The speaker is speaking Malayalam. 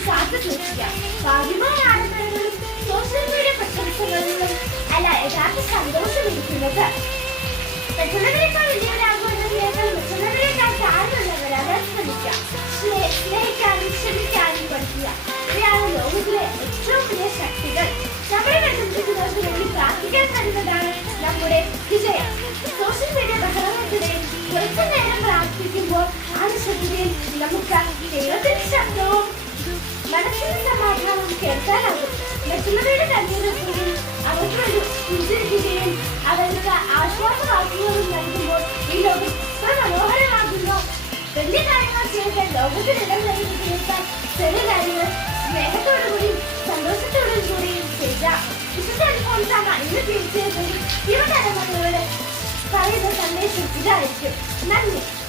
സ്റ്റാറ്റസ് വെക്കുക. ഭാഗ്യമായ ആളുകളിലും സോഷ്യൽ മീഡിയ പ്രശംസകളിലും അല്ല യഥാർത്ഥ സന്തോഷം ഇരിക്കുന്നത്. മറ്റുള്ളവരെക്കാൾ വലിയവരാകുന്നതിനേക്കാൾ മറ്റുള്ളവരെക്കാൾ താഴ്ന്നുള്ളവരാകാൻ ശ്രമിക്കുക. സ്നേഹിക്കാനും ക്ഷമിക്കാനും പഠിക്കുക. ഇവയാണ് ലോകത്തിലെ ഏറ്റവും വലിയ ശക്തികൾ. നമ്മളെ കണ്ടുപിടിക്കുന്നവർക്ക് വേണ്ടി പ്രാർത്ഥിക്കാൻ കഴിയുന്നതാണ് നമ്മുടെ വിജയം. സോഷ്യൽ മീഡിയ ബഹളങ്ങൾക്കിടയിൽ കുറച്ചു നേരം പ്രാർത്ഥിക്കുമ്പോൾ ആ നിശബ്ദതയിൽ നമുക്ക് ദൈവത്തിന്റെ ശബ്ദവും മനസ്സിന്റെ സമാധാനവും കേൾക്കാനാകും. മറ്റുള്ളവരുടെ കണ്ണീരൊക്കുകയും അവർക്ക് ഒരു പുഞ്ചിരിക്കുകയും അവർക്ക് ആശ്വാസവാക്കുകളും നൽകുമ്പോൾ ഈ ലോകം ഇത്ര മനോഹരമാകുന്നു. വലിയ കാര്യങ്ങൾ ചെയ്യാൻ ലോകത്തിനിടം നൽകുന്നതിനേക്കാൾ ചെറിയ കാര്യങ്ങൾ സ്നേഹത്തോടുകൂടിയും സന്തോഷത്തോടും കൂടിയും ചെയ്യാം. വിശുദ്ധ അൽഫോൻസാമ്മ ഇന്ന് തിരിച്ചെത്തും യുവതലമുറയോട് പറയുന്ന സന്ദേശം ഇതായിരിക്കും. നന്ദി.